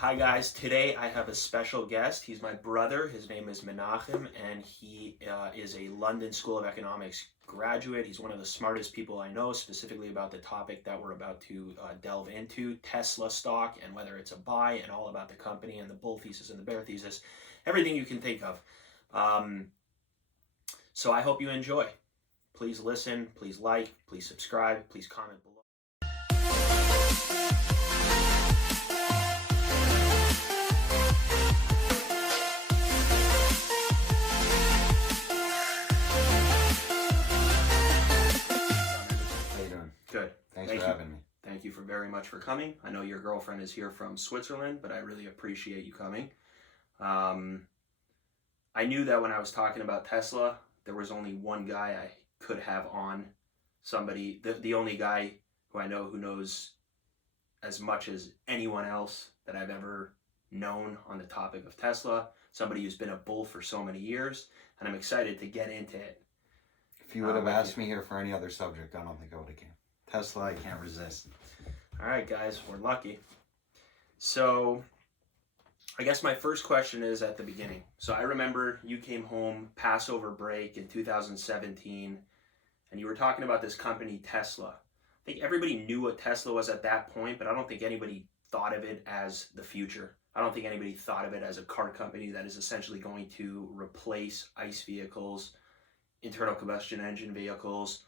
Hi guys, today I have a special guest. He's my brother. His name is Menachem, and he is a London School of Economics graduate. He's one of the smartest people I know, specifically about the topic that we're about to delve into, Tesla stock and whether it's a buy, and all about the company and the bull thesis and the bear thesis, everything you can think of. So I hope you enjoy. Please listen, please like, please subscribe, please comment below. Good. Thanks for having me. Thank you very much for coming. I know your girlfriend is here from Switzerland, but I really appreciate you coming. I knew that when I was talking about Tesla, there was only one guy I could have on, somebody, the only guy who I know who knows as much as anyone else that I've ever known on the topic of Tesla, somebody who's been a bull for so many years, and I'm excited to get into it. If you would have asked me here for any other subject, I don't think I would have came. Tesla, I can't resist. All right, guys, we're lucky. So I guess my first question is at the beginning. So I remember you came home Passover break in 2017, and you were talking about this company, Tesla. I think everybody knew what Tesla was at that point, but I don't think anybody thought of it as the future. I don't think anybody thought of it as a car company that is essentially going to replace ICE vehicles, internal combustion engine vehicles.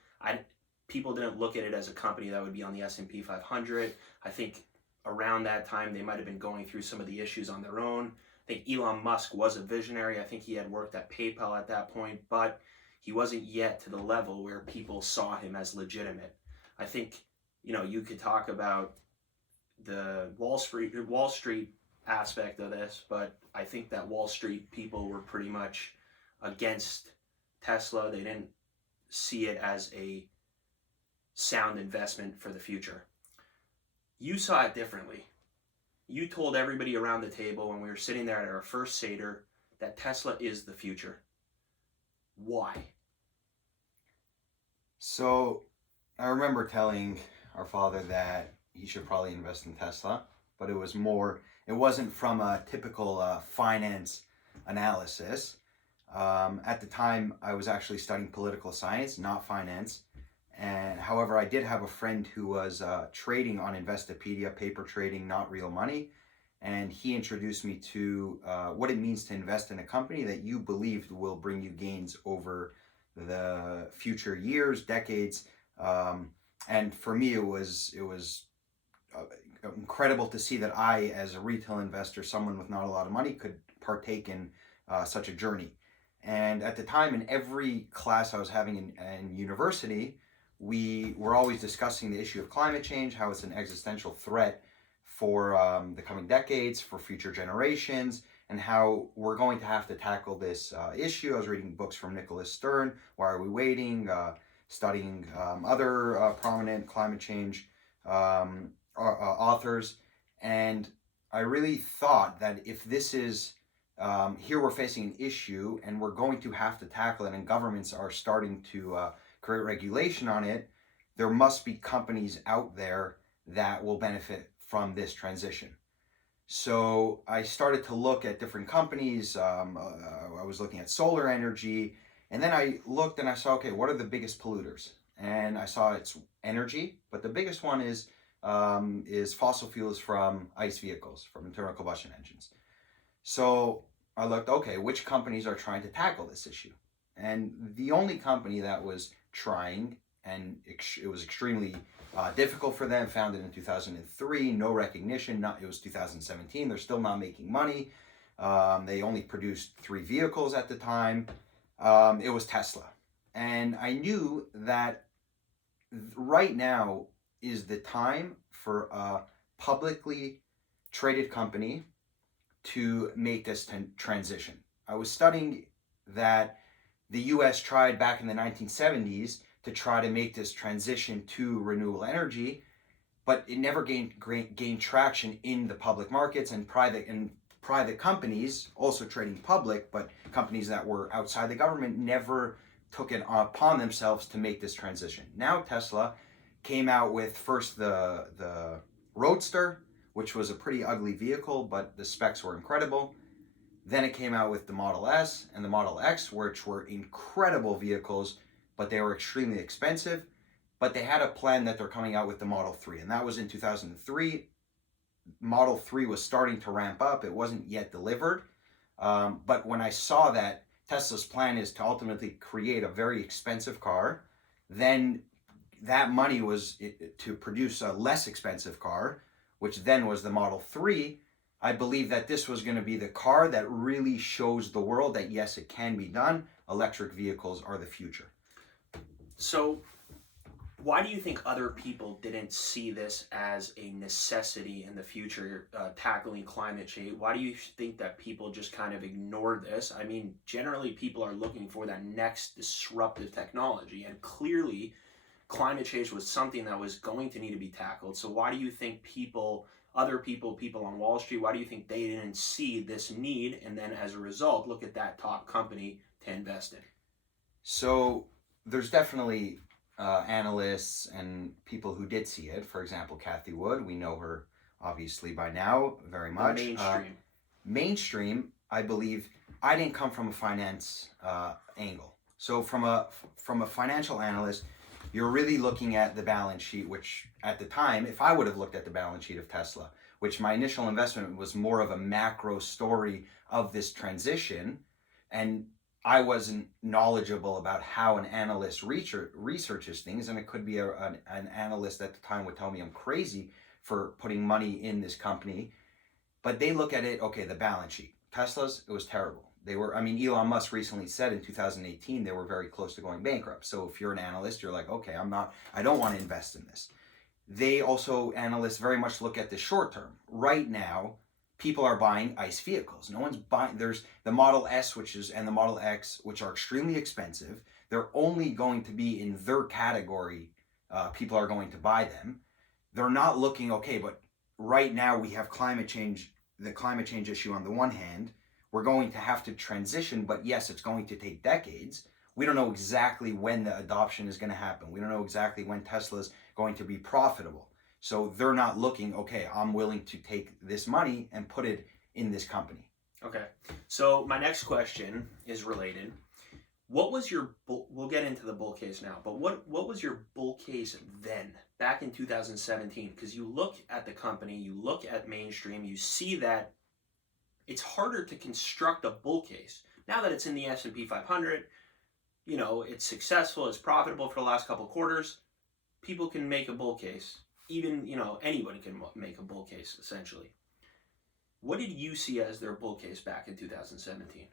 People didn't look at it as a company that would be on the S&P 500. I think around that time they might have been going through some of the issues on their own. I think Elon Musk was a visionary. I think he had worked at PayPal at that point, but he wasn't yet to the level where people saw him as legitimate. I think, you could talk about the Wall Street aspect of this, but I think that Wall Street people were pretty much against Tesla. They didn't see it as a sound investment for the future. You saw it differently. You told everybody around the table when we were sitting there at our first Seder that Tesla is the future. Why? So I remember telling our father that he should probably invest in Tesla, but it wasn't from a typical finance analysis. At the time, I was actually studying political science, not finance. And however, I did have a friend who was trading on Investopedia, paper trading, not real money. And he introduced me to what it means to invest in a company that you believed will bring you gains over the future years, decades. And for me, it was incredible to see that I, as a retail investor, someone with not a lot of money, could partake in such a journey. And at the time, in every class I was having in university, we were always discussing the issue of climate change, how it's an existential threat for the coming decades, for future generations, and how we're going to have to tackle this issue. I was reading books from Nicholas Stern, Why Are We Waiting?, studying other prominent climate change authors. And I really thought that if this is, here we're facing an issue and we're going to have to tackle it, and governments are starting to create regulation on it, there must be companies out there that will benefit from this transition. So I started to look at different companies. I was looking at solar energy, and then I looked and I saw, okay, what are the biggest polluters? And I saw it's energy, but the biggest one is fossil fuels from ICE vehicles, from internal combustion engines. So I looked, okay, which companies are trying to tackle this issue? And the only company that was trying, and it was extremely difficult for them, founded in 2003, no recognition, it was 2017, they're still not making money. They only produced 3 vehicles at the time. It was Tesla. And I knew that right now is the time for a publicly traded company to make this transition. I was studying that the US tried back in the 1970s to try to make this transition to renewable energy, but it never gained traction in the public markets, and private companies, also trading public, but companies that were outside the government, never took it upon themselves to make this transition. Now Tesla came out with first the Roadster, which was a pretty ugly vehicle, but the specs were incredible. Then it came out with the Model S and the Model X, which were incredible vehicles, but they were extremely expensive. But they had a plan that they're coming out with the Model 3, and that was in 2003. Model 3 was starting to ramp up. It wasn't yet delivered. But when I saw that Tesla's plan is to ultimately create a very expensive car, then that money was to produce a less expensive car, which then was the Model 3. I believe that this was going to be the car that really shows the world that yes, it can be done. Electric vehicles are the future. So why do you think other people didn't see this as a necessity in the future, tackling climate change? Why do you think that people just kind of ignored this? I mean, generally people are looking for that next disruptive technology, and clearly climate change was something that was going to need to be tackled. So why do you think other people on Wall Street, why do you think they didn't see this need, and then as a result look at that top company to invest in? So there's definitely analysts and people who did see it. For example, Cathie Wood, we know her obviously by now very much. The mainstream. Mainstream, I believe, I didn't come from a finance angle. So from a financial analyst, you're really looking at the balance sheet, which at the time, if I would have looked at the balance sheet of Tesla, which my initial investment was more of a macro story of this transition, and I wasn't knowledgeable about how an analyst researches things, and it could be an analyst at the time would tell me I'm crazy for putting money in this company. But they look at it, okay, the balance sheet. Tesla's, it was terrible. Elon Musk recently said in 2018 they were very close to going bankrupt. So if you're an analyst, you're like, okay, I don't want to invest in this. Analysts very much look at the short term. Right now, people are buying ICE vehicles. No one's buying, there's the Model S, and the Model X, which are extremely expensive. They're only going to be in their category. People are going to buy them. They're not looking, okay, but right now we have the climate change issue on the one hand. We're going to have to transition, but yes, it's going to take decades. We don't know exactly when the adoption is going to happen. We don't know exactly when Tesla's going to be profitable. So they're not looking, okay, I'm willing to take this money and put it in this company. Okay. So my next question is related. What was your we'll get into the bull case now, but what was your bull case then, back in 2017? Because you look at the company, you look at mainstream, you see that it's harder to construct a bull case. Now that it's in the S&P 500, it's successful, it's profitable for the last couple of quarters, people can make a bull case. Even, anybody can make a bull case, essentially. What did you see as their bull case back in 2017?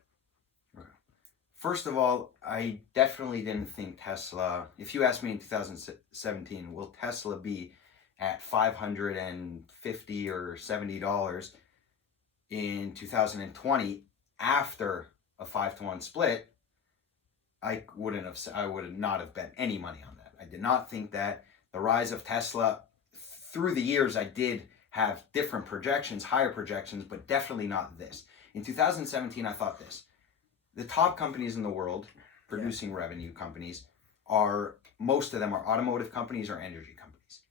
First of all, I definitely didn't think Tesla, if you asked me in 2017, will Tesla be at $550 or $70 in 2020 after a 5-to-1 split, I would not have bet any money on that. I did not think that the rise of Tesla, through the years, I did have different projections, higher projections, but definitely not this. In 2017, I thought this. The top companies in the world, producing revenue companies, most of them are automotive companies or energy companies.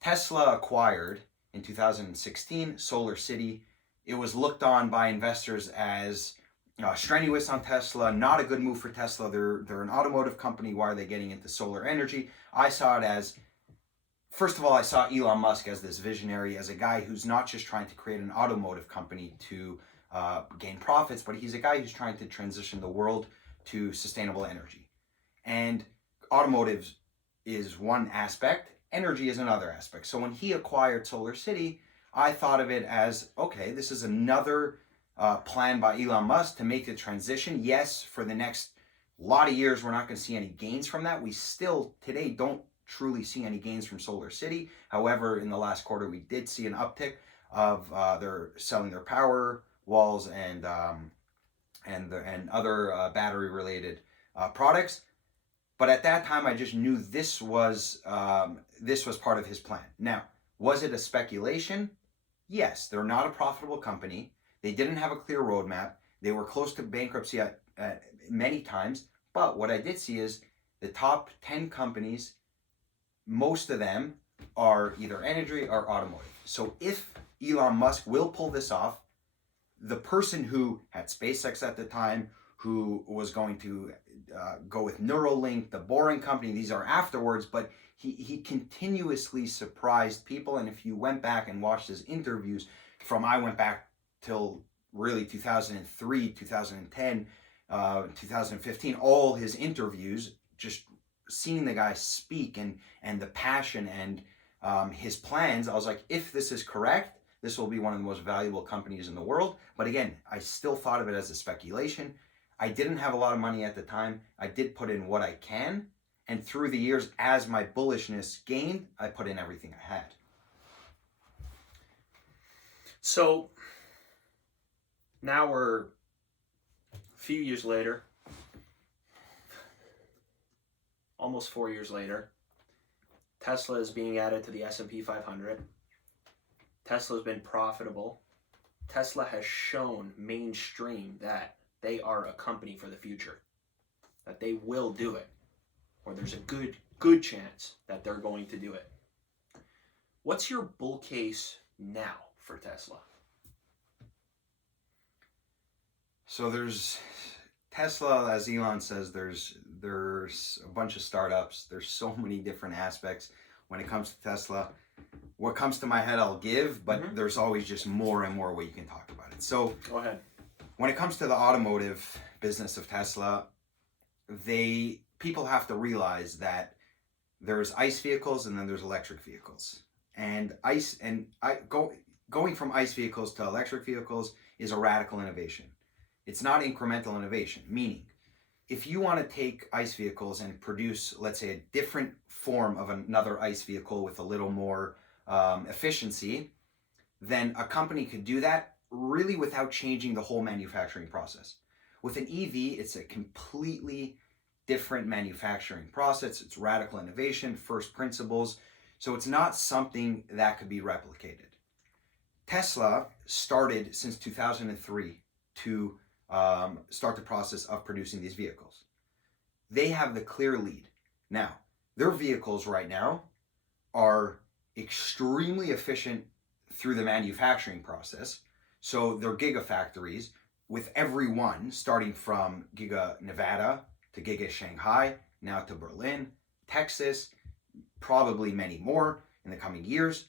Tesla acquired, in 2016, Solar City. It was looked on by investors as strenuous on Tesla, not a good move for Tesla. They're an automotive company. Why are they getting into solar energy? I saw it as, first of all, I saw Elon Musk as this visionary, as a guy who's not just trying to create an automotive company to gain profits, but he's a guy who's trying to transition the world to sustainable energy. And automotive is one aspect, energy is another aspect. So when he acquired Solar City, I thought of it as, okay, this is another plan by Elon Musk to make the transition. Yes, for the next lot of years, we're not going to see any gains from that. We still today don't truly see any gains from Solar City. However, in the last quarter, we did see an uptick of they're selling their power walls and other battery related products. But at that time, I just knew this was part of his plan. Now, was it a speculation? Yes, they're not a profitable company. They didn't have a clear roadmap. They were close to bankruptcy at many times. But what I did see is the top 10 companies, most of them are either energy or automotive. So if Elon Musk will pull this off, the person who had SpaceX at the time, who was going to go with Neuralink, the Boring Company, these are afterwards, but he continuously surprised people. And if you went back and watched his interviews I went back till really 2003, 2010, 2015, all his interviews, just seeing the guy speak and the passion and his plans, I was like, if this is correct, this will be one of the most valuable companies in the world. But again, I still thought of it as a speculation. I didn't have a lot of money at the time. I did put in what I can. And through the years, as my bullishness gained, I put in everything I had. So now we're a few years later, almost 4 years later. Tesla is being added to the S&P 500. Tesla has been profitable. Tesla has shown mainstream that they are a company for the future, that they will do it, or there's a good chance that they're going to do it. What's your bull case now for Tesla? So there's Tesla, as Elon says, there's a bunch of startups. There's so many different aspects when it comes to Tesla. What comes to my head, I'll give, but there's always just more and more way you can talk about it. So go ahead. When it comes to the automotive business of Tesla, people have to realize that there's ICE vehicles and then there's electric vehicles. And going from ICE vehicles to electric vehicles is a radical innovation. It's not incremental innovation, meaning if you want to take ICE vehicles and produce, let's say, a different form of another ICE vehicle with a little more efficiency, then a company could do that really without changing the whole manufacturing process. With an EV, it's a completely different manufacturing process. It's radical innovation, first principles. So it's not something that could be replicated. Tesla started since 2003 to start the process of producing these vehicles. They have the clear lead. Now, their vehicles right now are extremely efficient through the manufacturing process. So they're gigafactories, with every one starting from Giga Nevada to Giga Shanghai, now to Berlin, Texas, probably many more in the coming years.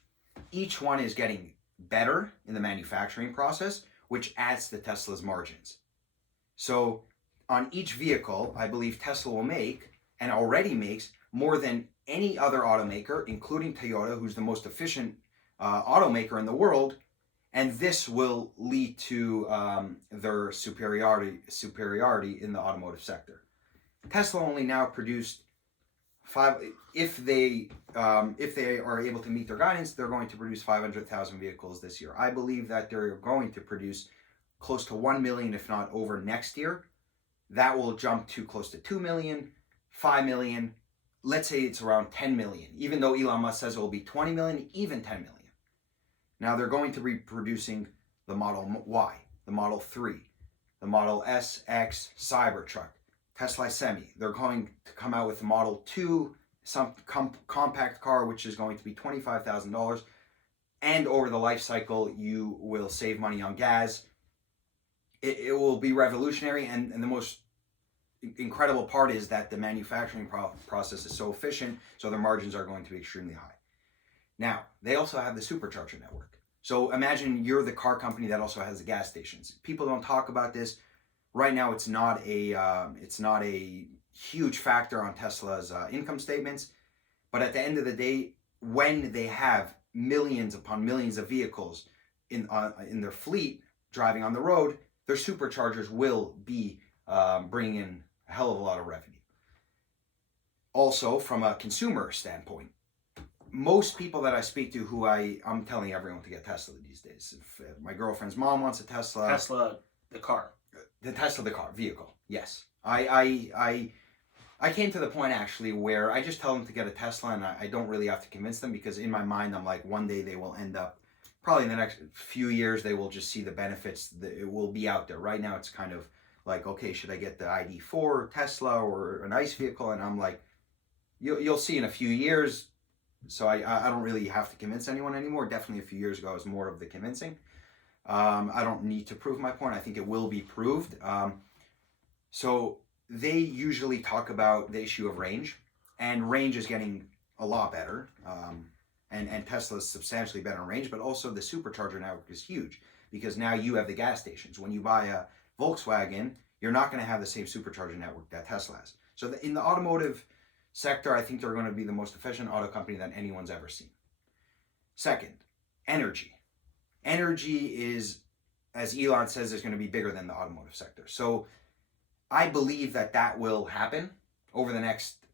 Each one is getting better in the manufacturing process, which adds to Tesla's margins. So on each vehicle, I believe Tesla will make, and already makes, more than any other automaker, including Toyota, who's the most efficient automaker in the world. And this will lead to their superiority in the automotive sector. Tesla only now produced 5. If they are able to meet their guidance, they're going to produce 500,000 vehicles this year. I believe that they're going to produce close to 1 million, if not over, next year. That will jump to close to 2 million, 5 million. Let's say it's around 10 million, even though Elon Musk says it will be 20 million, even 10 million. Now they're going to be producing the Model Y, the Model 3, the Model S, X, Cybertruck, Tesla Semi. They're going to come out with the Model 2, some compact car, which is going to be $25,000. And over the life cycle, you will save money on gas. It will be revolutionary. And the most incredible part is that the manufacturing process is so efficient, so their margins are going to be extremely high. Now, they also have the supercharger network. So imagine you're the car company that also has the gas stations. People don't talk about this. Right now, it's not a huge factor on Tesla's income statements. But at the end of the day, when they have millions upon millions of vehicles in their fleet driving on the road, their superchargers will be bringing in a hell of a lot of revenue. Also, from a consumer standpoint, most people that I speak to, who I'm telling everyone to get Tesla these days. If my girlfriend's mom wants a Tesla. Tesla, the car. The Tesla, the car, vehicle. Yes. I came to the point actually where I just tell them to get a Tesla, and I don't really have to convince them, because in my mind I'm like, one day they will end up, probably in the next few years, they will just see the benefits. It will be out there. Right now it's kind of like, okay, should I get the ID4 Tesla or an ICE vehicle? And I'm like, you'll see in a few years. So I don't really have to convince anyone anymore. Definitely a few years ago, I was more of the convincing. I don't need to prove my point. I think it will be proved. So they usually talk about the issue of range, and range is getting a lot better. And Tesla is substantially better in range, but also the supercharger network is huge because now you have the gas stations. When you buy a Volkswagen, you're not going to have the same supercharger network that Tesla has. So in the automotive sector, I think they're going to be the most efficient auto company that anyone's ever seen. Second, energy. Energy is, as Elon says, is going to be bigger than the automotive sector. So I believe that will happen over the next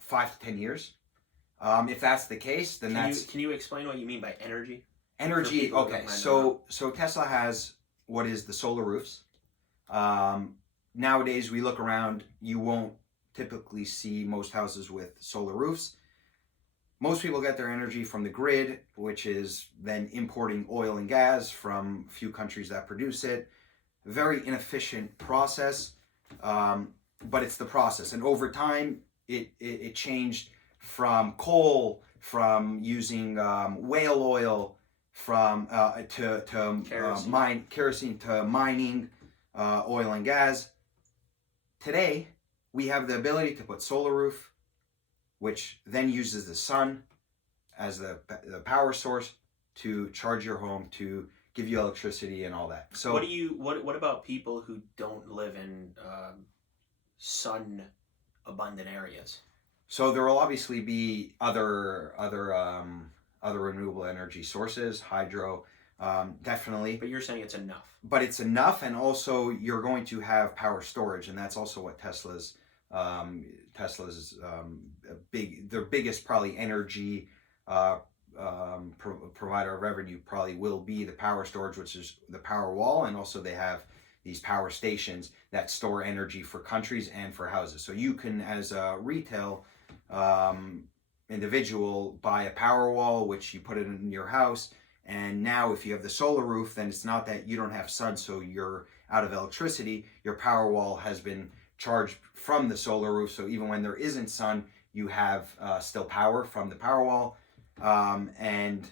5 to 10 years. If that's the case, then Can you explain what you mean by energy? Energy. Okay, so Tesla has what is the solar roofs. Nowadays, we look around, you won't typically see most houses with solar roofs. Most people get their energy from the grid, which is then importing oil and gas from a few countries that produce it. Very inefficient process, but it's the process. And over time, it changed from coal, from using whale oil, from kerosene to mining oil and gas. Today, we have the ability to put solar roof, which then uses the sun as the power source to charge your home, to give you electricity and all that. So what about people who don't live in sun abundant areas? So there will obviously be other renewable energy sources, hydro, definitely. But you're saying it's enough. But it's enough, and also you're going to have power storage, and that's also what Tesla's their biggest probably energy provider of revenue probably will be the power storage, which is the power wall, and also they have these power stations that store energy for countries and for houses. So you can, as a retail individual, buy a power wall, which you put it in your house. And now if you have the solar roof, then it's not that you don't have sun, so you're out of electricity. Your power wall has been charged from the solar roof, so even when there isn't sun, you have still power from the power wall. And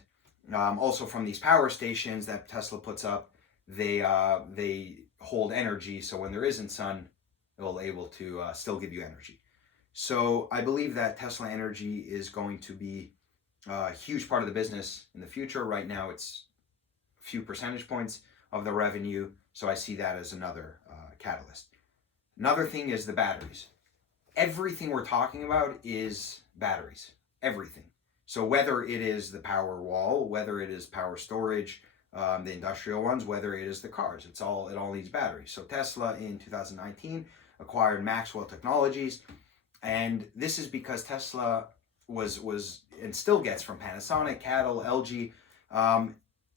also from these power stations that Tesla puts up, they hold energy, so when there isn't sun, it'll able to still give you energy. So I believe that Tesla Energy is going to be a huge part of the business in the future. Right now, it's a few percentage points of the revenue, so I see that as another catalyst. Another thing is the batteries. Everything we're talking about is batteries. Everything. So whether it is the power wall, whether it is power storage, the industrial ones, whether it is the cars, it all needs batteries. So Tesla in 2019 acquired Maxwell Technologies, and this is because Tesla was and still gets from Panasonic, Cattle, LG,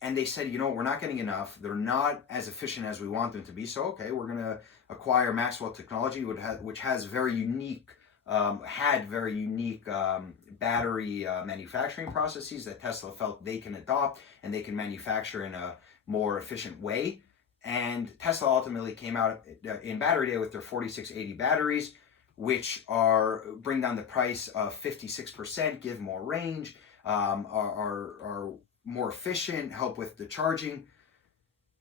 and they said, we're not getting enough. They're not as efficient as we want them to be. So okay, we're going to acquire Maxwell Technology, which has very unique battery manufacturing processes that Tesla felt they can adopt and they can manufacture in a more efficient way. And Tesla ultimately came out in Battery Day with their 4680 batteries, which bring down the price of 56%, give more range, are more efficient, help with the charging.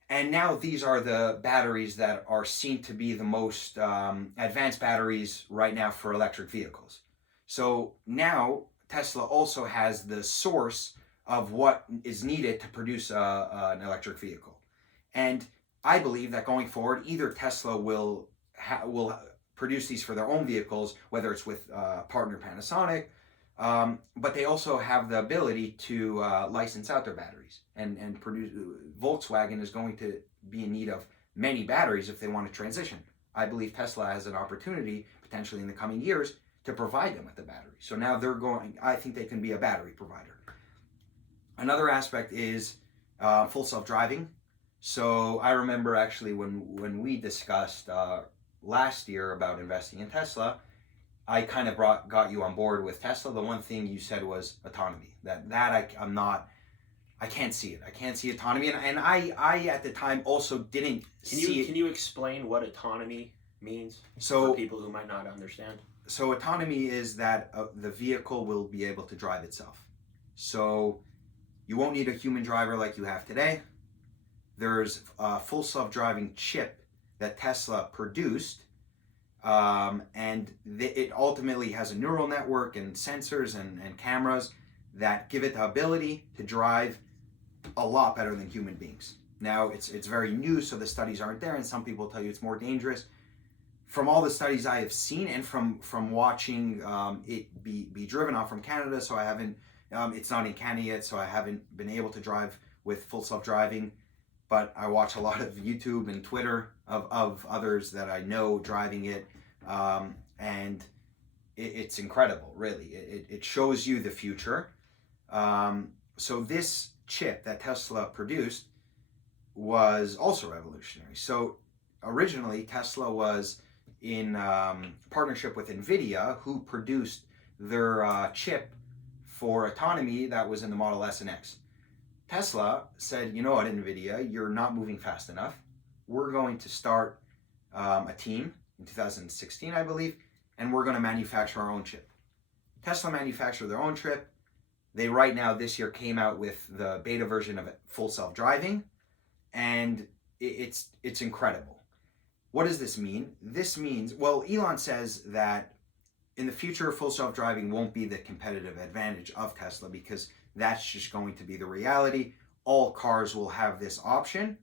And now these are the batteries that are seen to be the most advanced batteries right now for electric vehicles. So now Tesla also has the source of what is needed to produce an electric vehicle. And I believe that going forward, either Tesla will produce these for their own vehicles, whether it's with partner Panasonic, but they also have the ability to license out their batteries and produce. Volkswagen is going to be in need of many batteries if they want to transition. I believe Tesla has an opportunity potentially in the coming years to provide them with the battery. So now I think they can be a battery provider. Another aspect is full self-driving. So I remember actually when we discussed last year about investing in Tesla, I kind of got you on board with Tesla. The one thing you said was autonomy. I can't see it. I can't see autonomy, and I at the time also didn't see it. Can you explain what autonomy means for people who might not understand? So autonomy is that the vehicle will be able to drive itself. So you won't need a human driver like you have today. There's a full self-driving chip that Tesla produced, and it ultimately has a neural network and sensors and cameras that give it the ability to drive a lot better than human beings. Now, it's very new, so the studies aren't there, and some people tell you it's more dangerous. From all the studies I have seen, and from watching it be driven, I'm from Canada, so I haven't, it's not in Canada yet, so I haven't been able to drive with full self-driving, but I watch a lot of YouTube and Twitter of others that I know driving it, and it's incredible, really. It shows you the future. So this chip that Tesla produced was also revolutionary. So originally Tesla was in partnership with NVIDIA, who produced their chip for autonomy that was in the Model S and X. Tesla said, you know what, NVIDIA, you're not moving fast enough. We're going to start a team in 2016, I believe, and we're going to manufacture our own chip. Tesla manufactured their own chip. They right now this year came out with the beta version of full self-driving, and it's incredible. What does this mean? This means, well, Elon says that in the future, full self-driving won't be the competitive advantage of Tesla because that's just going to be the reality. All cars will have this option,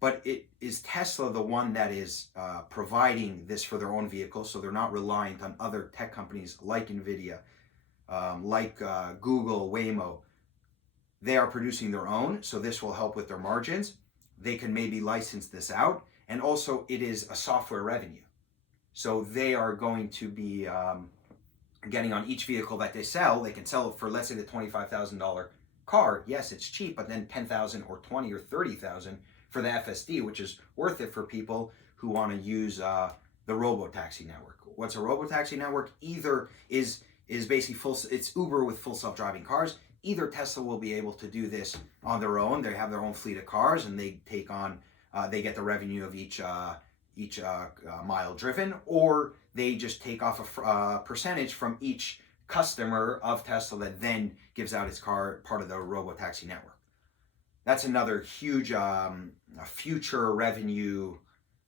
but is Tesla the one that is providing this for their own vehicles, so they're not reliant on other tech companies like NVIDIA, like Google, Waymo. They are producing their own, so this will help with their margins. They can maybe license this out, and also it is a software revenue. So they are going to be getting on each vehicle that they sell. They can sell it for, let's say, the $25,000 car. Yes, it's cheap, but then $10,000 or $20,000 or $30,000 for the FSD, which is worth it for people who want to use the robo-taxi network. What's a robo-taxi network? Either is basically it's Uber with full self-driving cars. Either Tesla will be able to do this on their own. They have their own fleet of cars, and they take on, they get the revenue of each mile driven, or they just take off a percentage from each customer of Tesla that then gives out its car, part of the robo-taxi network. That's another huge future revenue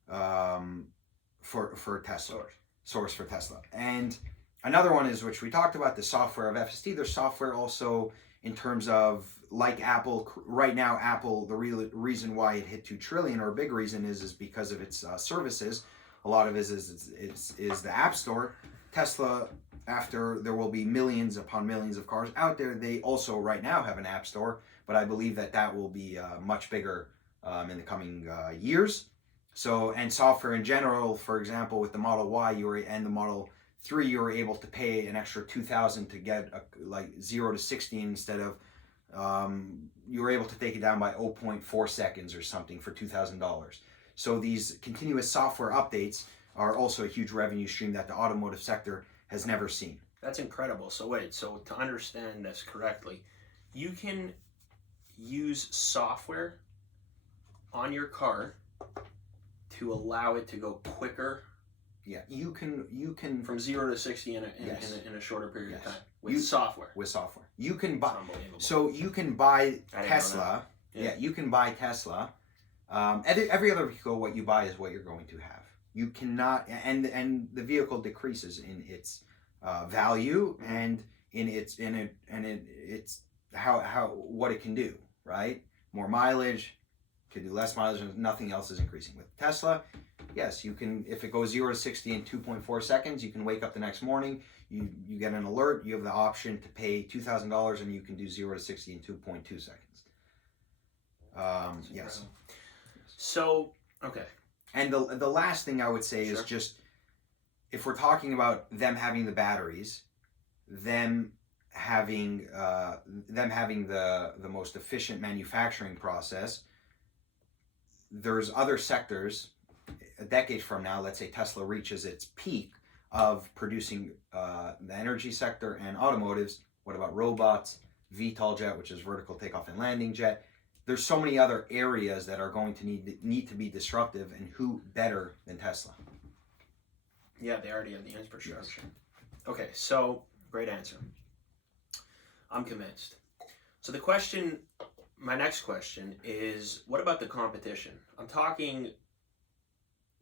for Tesla, source for Tesla. And another one is, which we talked about, the software of FSD. There's software also in terms of, like Apple, right now Apple, the reason why it hit 2 trillion, or a big reason, is because of its services. A lot of it is the App Store. Tesla, after there will be millions upon millions of cars out there, they also right now have an App Store, but I believe that will be much bigger in the coming years. So, and software in general, for example, with the Model Y and the Model 3, you were able to pay an extra $2,000 to get like 0 to 60 instead of you were able to take it down by 0.4 seconds or something for $2,000. So these continuous software updates are also a huge revenue stream that the automotive sector has never seen. That's incredible. So wait, so to understand this correctly, you can use software on your car to allow it to go quicker. Yeah, you can from 0 to 60 in a shorter period of time with software. With software, you can buy. So you can buy Tesla. Yeah, you can buy Tesla. Every other vehicle, what you buy is what you're going to have. You cannot, and the vehicle decreases in its value and in its how what it can do. Right, more mileage, can do less mileage, and nothing else is increasing. With Tesla, yes, you can, if it goes 0 to 60 in 2.4 seconds, you can wake up the next morning, you get an alert, you have the option to pay $2,000, and you can do 0 to 60 in 2.2 seconds. Yes. So, okay. And the last thing I would say is just, if we're talking about them having the batteries, them having the most efficient manufacturing process, there's other sectors. A decade from now, let's say Tesla reaches its peak of producing the energy sector and automotives. What about robots, VTOL jet, which is vertical takeoff and landing jet? There's so many other areas that are going to need to be disruptive, and who better than Tesla? Yeah, they already have the infrastructure. Yes. Okay, so great answer. I'm convinced. So my next question is, what about the competition?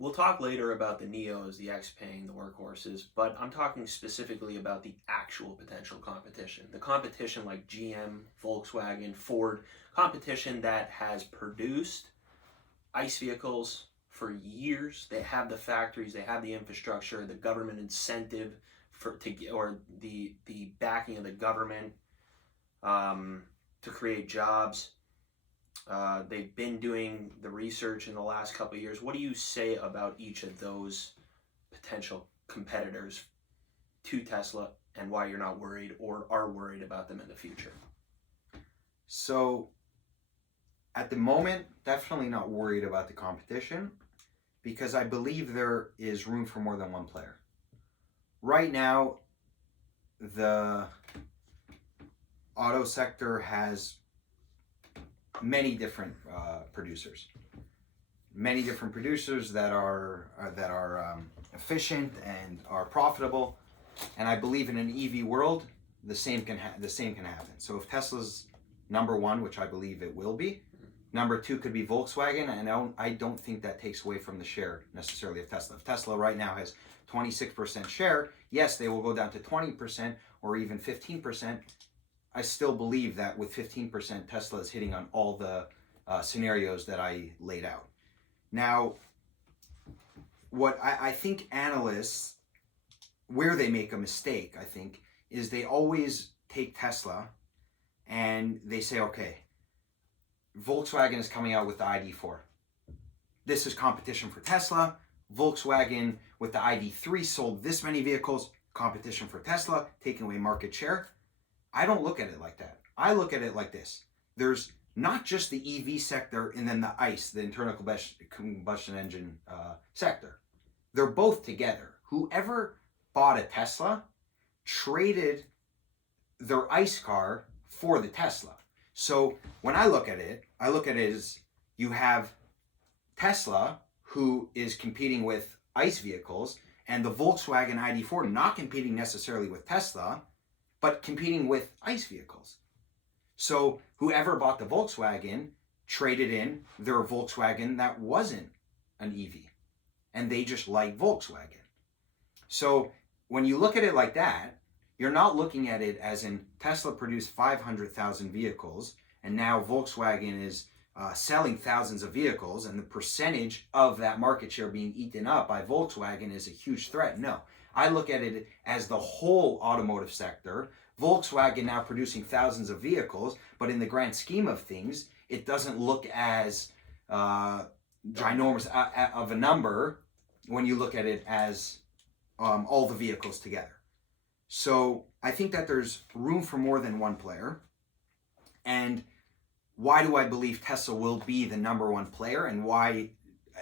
We'll talk later about the Neos, the Xpeng, the workhorses, but I'm talking specifically about the actual potential competition. The competition like GM, Volkswagen, Ford, competition that has produced ICE vehicles for years. They have the factories, they have the infrastructure, the government incentive or the backing of the government to create jobs. They've been doing the research in the last couple of years. What do you say about each of those potential competitors to Tesla, and why you're not worried or are worried about them in the future? So at the moment, definitely not worried about the competition because I believe there is room for more than one player. Right now, the auto sector has many different producers that are efficient and are profitable. And I believe in an EV world, the same can happen. So if Tesla's number one, which I believe it will be, number two could be Volkswagen, and I don't think that takes away from the share necessarily of Tesla. If Tesla right now has 26% share, yes, they will go down to 20% or even 15%. I still believe that with 15%, Tesla is hitting on all the scenarios that I laid out. Now, what I think analysts, where they make a mistake, I think, is they always take Tesla and they say, okay, Volkswagen is coming out with the ID.4. This is competition for Tesla. Volkswagen with the ID.3 sold this many vehicles, competition for Tesla, taking away market share. I don't look at it like that. I look at it like this. There's not just the EV sector and then the ICE, the internal combustion engine sector. They're both together. Whoever bought a Tesla traded their ICE car for the Tesla. So when I look at it as you have Tesla, who is competing with ICE vehicles, and the Volkswagen ID.4 not competing necessarily with Tesla, but competing with ICE vehicles. So whoever bought the Volkswagen traded in their Volkswagen that wasn't an EV, and they just like Volkswagen. So when you look at it like that, you're not looking at it as in Tesla produced 500,000 vehicles, and now Volkswagen is selling thousands of vehicles, and the percentage of that market share being eaten up by Volkswagen is a huge threat. No, I look at it as the whole automotive sector. Volkswagen now producing thousands of vehicles, but in the grand scheme of things, it doesn't look as ginormous of a number when you look at it as all the vehicles together. So I think that there's room for more than one player. And why do I believe Tesla will be the number one player, and why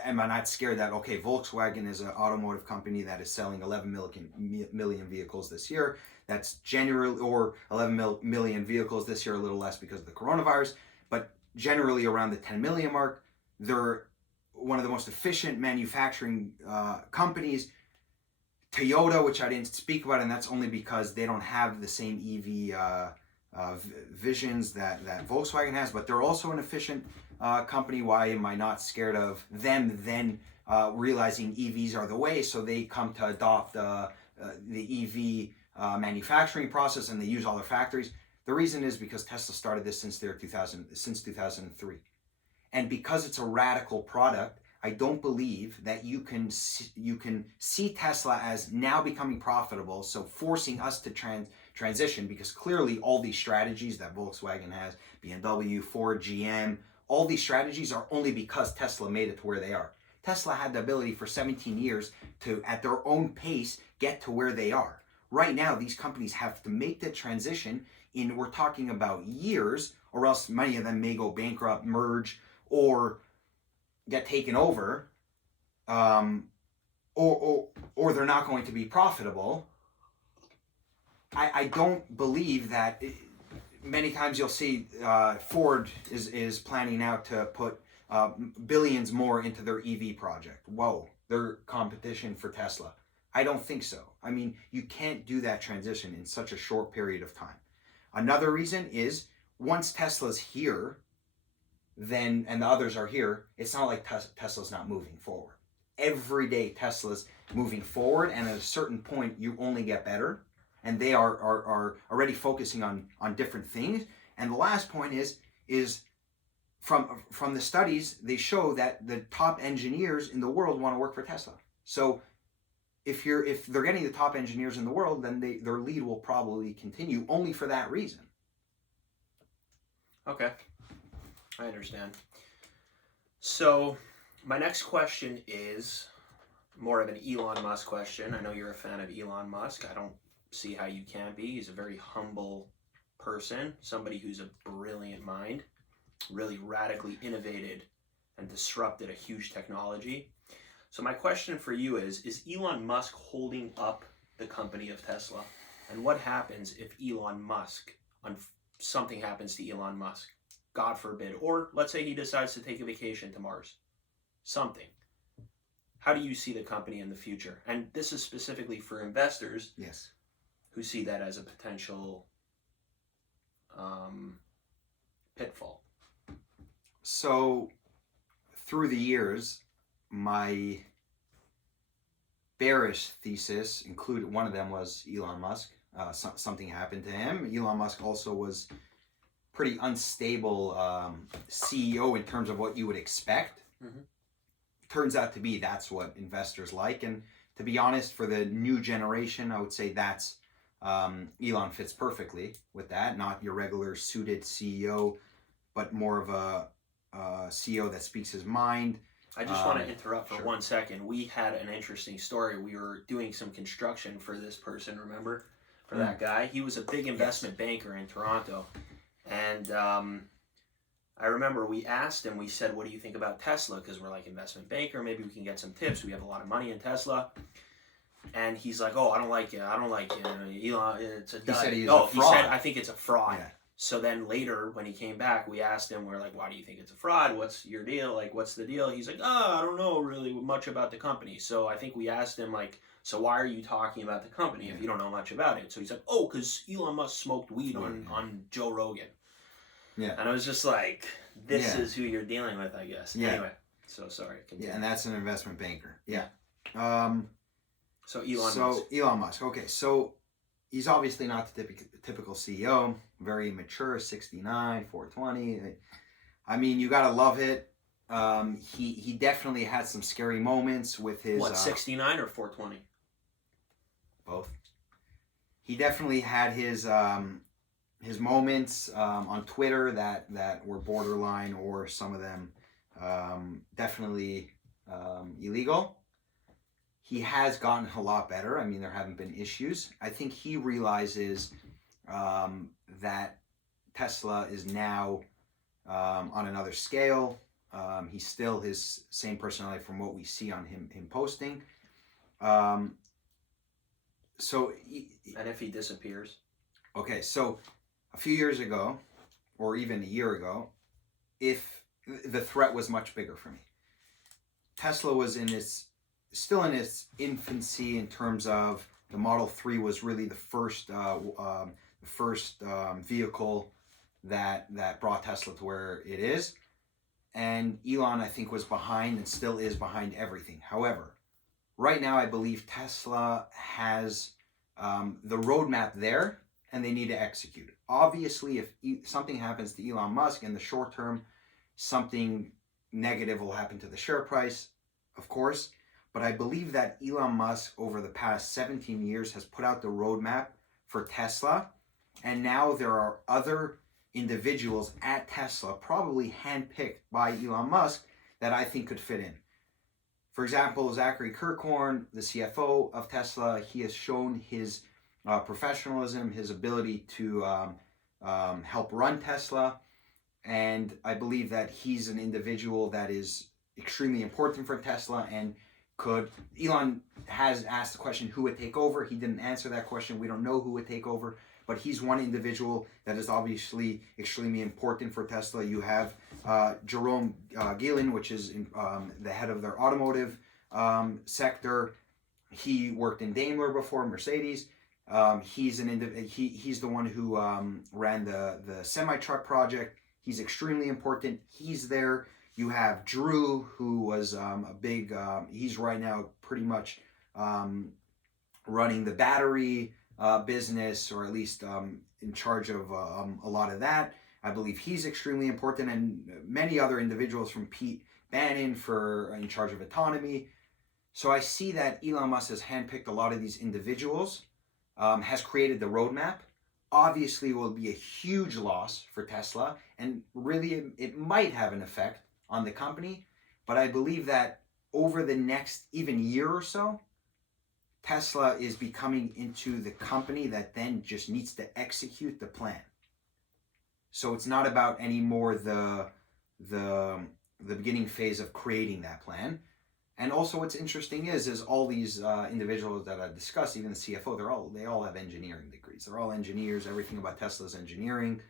am I not scared that, okay, Volkswagen is an automotive company that is selling 11 million vehicles this year. That's generally, or 11 million vehicles this year, a little less because of the coronavirus, but generally around the 10 million mark. They're one of the most efficient manufacturing companies. Toyota, which I didn't speak about, and that's only because they don't have the same EV visions that Volkswagen has, but they're also an efficient company. Why am I not scared of them then realizing EVs are the way, so they come to adopt the EV manufacturing process, and they use all their factories? The reason is because Tesla started this since 2003. And because it's a radical product, I don't believe that you can see Tesla as now becoming profitable, so forcing us to transition, because clearly all these strategies that Volkswagen has, BMW, Ford, GM, all these strategies are only because Tesla made it to where they are. Tesla had the ability for 17 years to, at their own pace, get to where they are. Right now, these companies have to make the transition we're talking about years, or else many of them may go bankrupt, merge, or get taken over, or they're not going to be profitable. I don't believe that. Many times you'll see Ford is planning now to put billions more into their EV project. Whoa, they're competition for Tesla. I don't think so. I mean, you can't do that transition in such a short period of time. Another reason is once Tesla's here, then and the others are here, it's not like Tesla's not moving forward. Every day Tesla's moving forward, and at a certain point you only get better, and they are already focusing on different things. And the last point is from the studies, they show that the top engineers in the world want to work for Tesla. So if they're getting the top engineers in the world, then their lead will probably continue only for that reason. Okay, I understand. So my next question is more of an Elon Musk question. I know you're a fan of Elon Musk. I don't see how you can be. He's a very humble person, somebody who's a brilliant mind, really radically innovated and disrupted a huge technology. So my question for you is Elon Musk holding up the company of Tesla? And what happens if Elon Musk, something happens to Elon Musk, God forbid, or let's say he decides to take a vacation to Mars, something. How do you see the company in the future? And this is specifically for investors, yes, who see that as a potential pitfall. So through the years, my bearish thesis included, one of them was Elon Musk. Something happened to him. Elon Musk also was pretty unstable CEO in terms of what you would expect. Mm-hmm. Turns out to be that's what investors like. And to be honest, for the new generation, I would say that's Elon fits perfectly with that. Not your regular suited CEO, but more of a CEO that speaks his mind. I just want to interrupt for sure. 1 second. We had an interesting story. We were doing some construction for this person, remember? For that guy. He was a big investment banker in Toronto. And I remember we asked him, we said, what do you think about Tesla? Because we're like investment banker, maybe we can get some tips. We have a lot of money in Tesla. And he's like, oh, I don't like it. Elon, it's a dud. He said, I think it's a fraud. Yeah. So then later, when he came back, we asked him, we're like, why do you think it's a fraud? What's your deal? Like, what's the deal? He's like, I don't know really much about the company. So I think we asked him, like, so why are you talking about the company if you don't know much about it? So he's like, oh, because Elon Musk smoked weed on Joe Rogan. Yeah. And I was just like, this is who you're dealing with, I guess. Yeah. Anyway, so sorry. Continue. Yeah, and that's an investment banker. Yeah. So Elon Musk. Okay, so he's obviously not the typical CEO. Very mature, 69, 420. I mean, you gotta love it. He definitely had some scary moments with his... 69 or 420? Both. He definitely had his moments on Twitter that were borderline, or some of them definitely illegal. He has gotten a lot better. I mean, there haven't been issues. I think he realizes that Tesla is now on another scale. He's still his same personality from what we see on him posting. And if he disappears? Okay, so a few years ago, or even a year ago, if the threat was much bigger for me. Tesla was still in its infancy in terms of the Model 3 was really the first vehicle that brought Tesla to where it is. And Elon, I think, was behind and still is behind everything. However, right now I believe Tesla has the roadmap there, and they need to execute it. Obviously, if something happens to Elon Musk in the short term, something negative will happen to the share price, of course. But I believe that Elon Musk, over the past 17 years, has put out the roadmap for Tesla. And now there are other individuals at Tesla, probably handpicked by Elon Musk, that I think could fit in. For example, Zachary Kirkhorn, the CFO of Tesla, he has shown his professionalism, his ability to help run Tesla. And I believe that he's an individual that is extremely important for Tesla. And Elon has asked the question, who would take over? He didn't answer that question. We don't know who would take over. But he's one individual that is obviously extremely important for Tesla. You have Jerome Guillen, which is the head of their automotive sector. He worked in Daimler before, Mercedes. He's the one who ran the semi truck project. He's extremely important. He's there. You have Drew, who was a big. He's right now pretty much running the battery business, or at least in charge of a lot of that. I believe he's extremely important, and many other individuals, from Pete Bannon for in charge of autonomy. So I see that Elon Musk has handpicked a lot of these individuals, has created the roadmap. Obviously, will be a huge loss for Tesla, and really it might have an effect on the company. But I believe that over the next even year or so, Tesla is becoming into the company that then just needs to execute the plan. So it's not about anymore the beginning phase of creating that plan. And also, what's interesting is all these individuals that I discussed, even the CFO, they all have engineering degrees. They're all engineers. Everything about Tesla is engineering.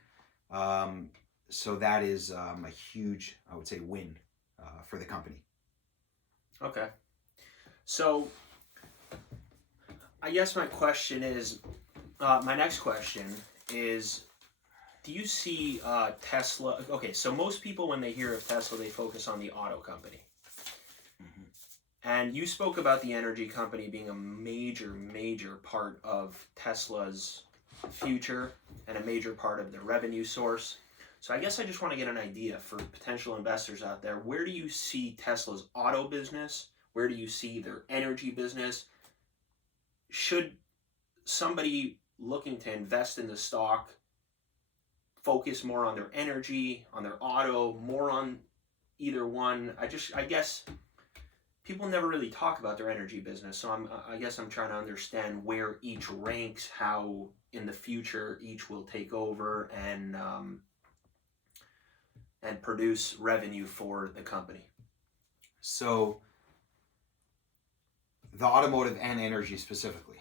So that is a huge, I would say, win for the company. Okay. So I guess my question is, my next question is, do you see Tesla? Okay, so most people, when they hear of Tesla, they focus on the auto company. And you spoke about the energy company being a major part of Tesla's future and a major part of their revenue source. So I guess I just want to get an idea for potential investors out there. Where do you see Tesla's auto business? Where do you see their energy business? Should somebody looking to invest in the stock focus more on their energy, on their auto, more on either one? I guess people never really talk about their energy business, so I guess I'm trying to understand where each ranks, how in the future each will take over and produce revenue for the company. So the automotive and energy specifically.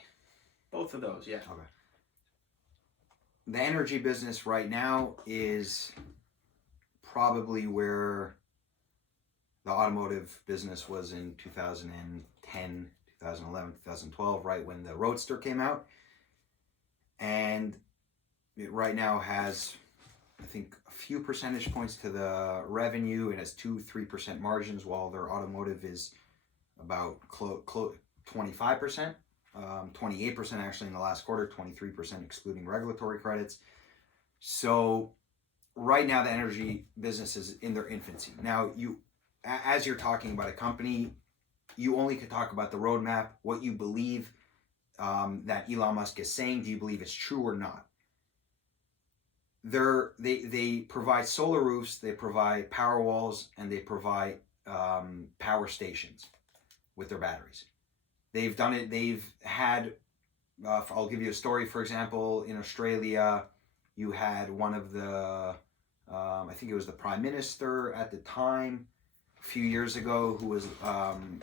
Both of those, yeah. Okay. The energy business right now is probably where the automotive business was in 2010, 2011, 2012, right when the Roadster came out. And it right now has, I think, a few percentage points to the revenue. It has 2-3% margins, while their automotive is about 25%, 28% actually in the last quarter, 23% excluding regulatory credits. So right now the energy business is in their infancy. Now, as you're talking about a company, you only can talk about the roadmap, what you believe that Elon Musk is saying. Do you believe it's true or not? They provide solar roofs, they provide power walls, and they provide power stations with their batteries. They've done it. They've had, I'll give you a story. For example, in Australia, you had one of the, I think it was the Prime Minister at the time, a few years ago, who was,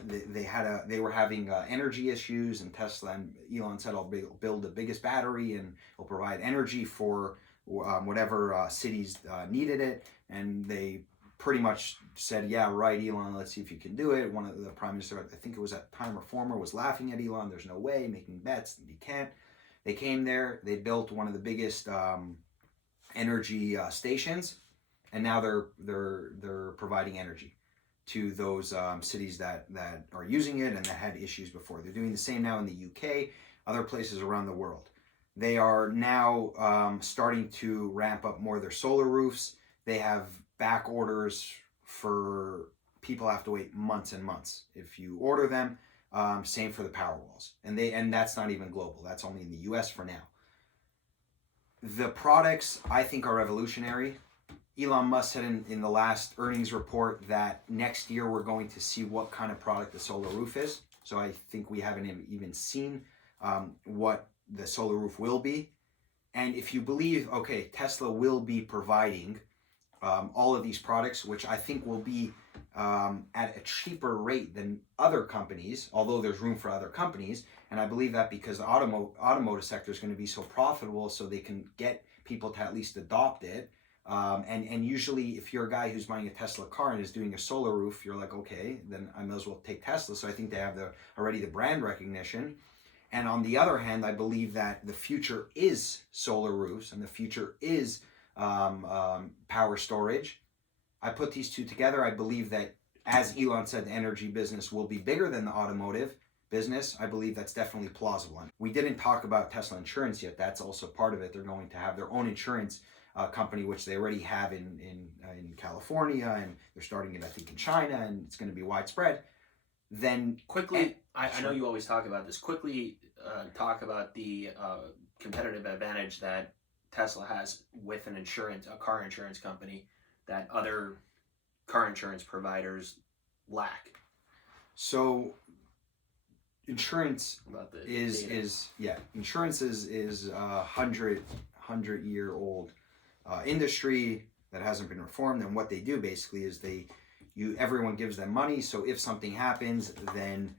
they were having energy issues, and Tesla and Elon said, I'll build the biggest battery and will provide energy for whatever cities needed it. And they pretty much said, yeah, right, Elon, let's see if you can do it. One of the prime minister, I think it was at the time, Reformer, was laughing at Elon. There's no way, making bets, you can't. They came there, they built one of the biggest energy stations, and now they're providing energy to those cities that are using it and that had issues before. They're doing the same now in the UK, other places around the world. They are now starting to ramp up more of their solar roofs. They have back orders for people have to wait months and months if you order them. Same for the power walls, and that's not even global. That's only in the US for now. The products, I think, are revolutionary. Elon Musk said in the last earnings report that next year we're going to see what kind of product the solar roof is. So I think we haven't even seen what the solar roof will be. And if you believe, okay, Tesla will be providing all of these products, which I think will be at a cheaper rate than other companies, although there's room for other companies. And I believe that because the automotive sector is going to be so profitable, so they can get people to at least adopt it. And usually if you're a guy who's buying a Tesla car and is doing a solar roof, you're like, okay, then I might as well take Tesla. So I think they have already the brand recognition. And on the other hand, I believe that the future is solar roofs and the future is power storage. I put these two together. I believe that, as Elon said, the energy business will be bigger than the automotive business. I believe that's definitely plausible. We didn't talk about Tesla insurance yet. That's also part of it. They're going to have their own insurance company, which they already have in California, and they're starting it, I think, in China, and it's going to be widespread. Then quickly, I know you always talk about this. Quickly talk about the competitive advantage that Tesla has with a car insurance company that other car insurance providers lack. So insurance About the insurance is a 100-year-old industry that hasn't been reformed. And what they do basically is everyone gives them money, so if something happens, then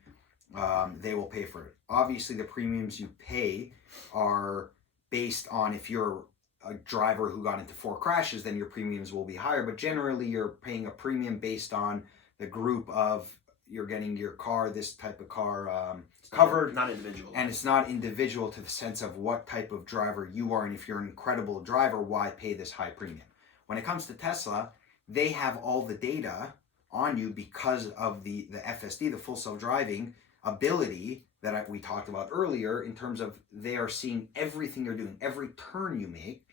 they will pay for it. Obviously, the premiums you pay are based on, if you're a driver who got into 4 crashes, then your premiums will be higher, but generally you're paying a premium based on the group of, you're getting your car, this type of car covered. Not individual. And it's not individual to the sense of what type of driver you are, and if you're an incredible driver, why pay this high premium? When it comes to Tesla, they have all the data on you because of the FSD, the full self-driving ability that we talked about earlier, in terms of they are seeing everything you're doing, every turn you make,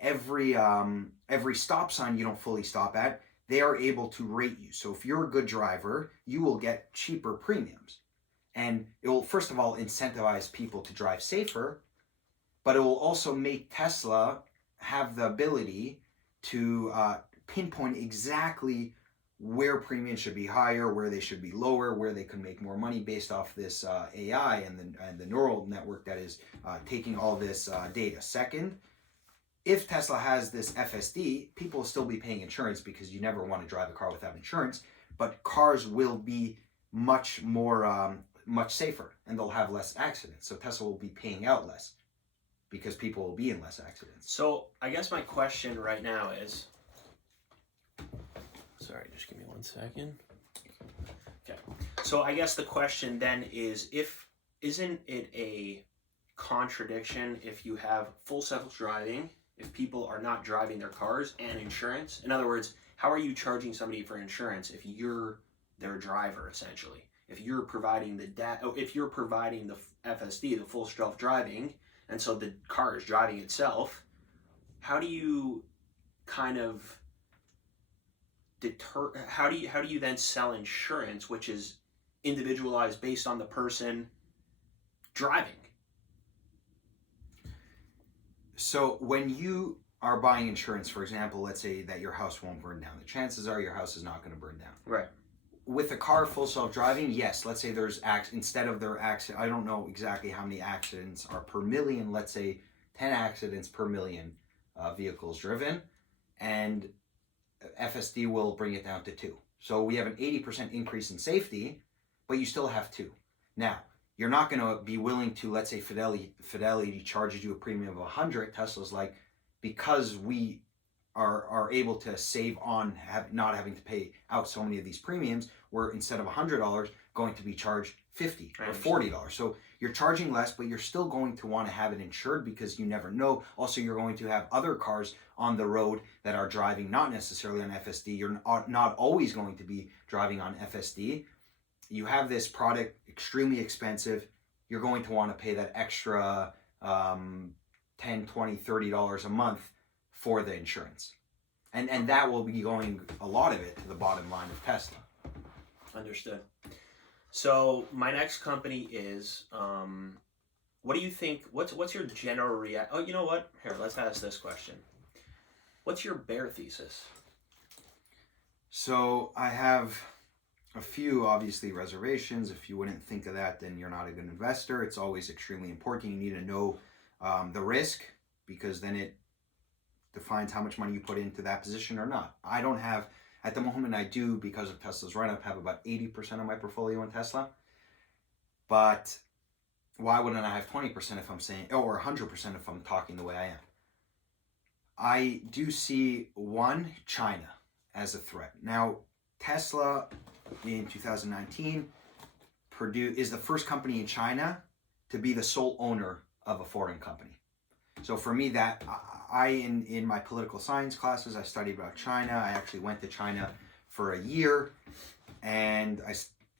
every stop sign you don't fully stop at. They are able to rate you. So if you're a good driver, you will get cheaper premiums. And it will, first of all, incentivize people to drive safer, but it will also make Tesla have the ability to pinpoint exactly where premiums should be higher, where they should be lower, where they can make more money based off this AI and the neural network that is taking all this data. Second, if Tesla has this FSD, people will still be paying insurance because you never want to drive a car without insurance, but cars will be much safer, and they'll have less accidents. So Tesla will be paying out less because people will be in less accidents. So I guess my question right now is, sorry, just give me 1 second. Okay. So I guess the question then is, isn't it a contradiction if you have full self-driving, if people are not driving their cars, and insurance? In other words, how are you charging somebody for insurance if you're their driver, essentially? If you're providing the FSD, the full self-driving, and so the car is driving itself, how do you kind of how do you then sell insurance, which is individualized based on the person driving? So when you are buying insurance, for example, let's say that your house won't burn down. The chances are your house is not going to burn down. Right. With a car full self-driving, yes, let's say there's instead of their accident, I don't know exactly how many accidents are per million, let's say 10 accidents per million vehicles driven, and FSD will bring it down to 2. So we have an 80% increase in safety, but you still have 2. Now, you're not going to be willing to, let's say Fidelity charges you a premium of 100. Tesla's like, because we are able to save on not having to pay out so many of these premiums, we're, instead of $100, going to be charged $50 or $40. So you're charging less, but you're still going to want to have it insured because you never know. Also, you're going to have other cars on the road that are driving not necessarily on FSD. You're not always going to be driving on FSD. You have this product extremely expensive. You're going to want to pay that extra $10, $20, $30 a month for the insurance. And that will be going, a lot of it, to the bottom line of Tesla. Understood. So my next company is, what do you think, what's your general reaction? Oh, you know what? Here, let's ask this question. What's your bear thesis? So I have a few, obviously, reservations. If you wouldn't think of that, then you're not a good investor. It's always extremely important. You need to know the risk, because then it defines how much money you put into that position or not. I don't have, at the moment I do, because of Tesla's run-up, have about 80% of my portfolio in Tesla. But why wouldn't I have 20% if I'm saying, or 100% if I'm talking the way I am? I do see, one, China as a threat. Now, Tesla in 2019 is the first company in China to be the sole owner of a foreign company. So for me, that in my political science classes, I studied about China. I actually went to China for a year, and I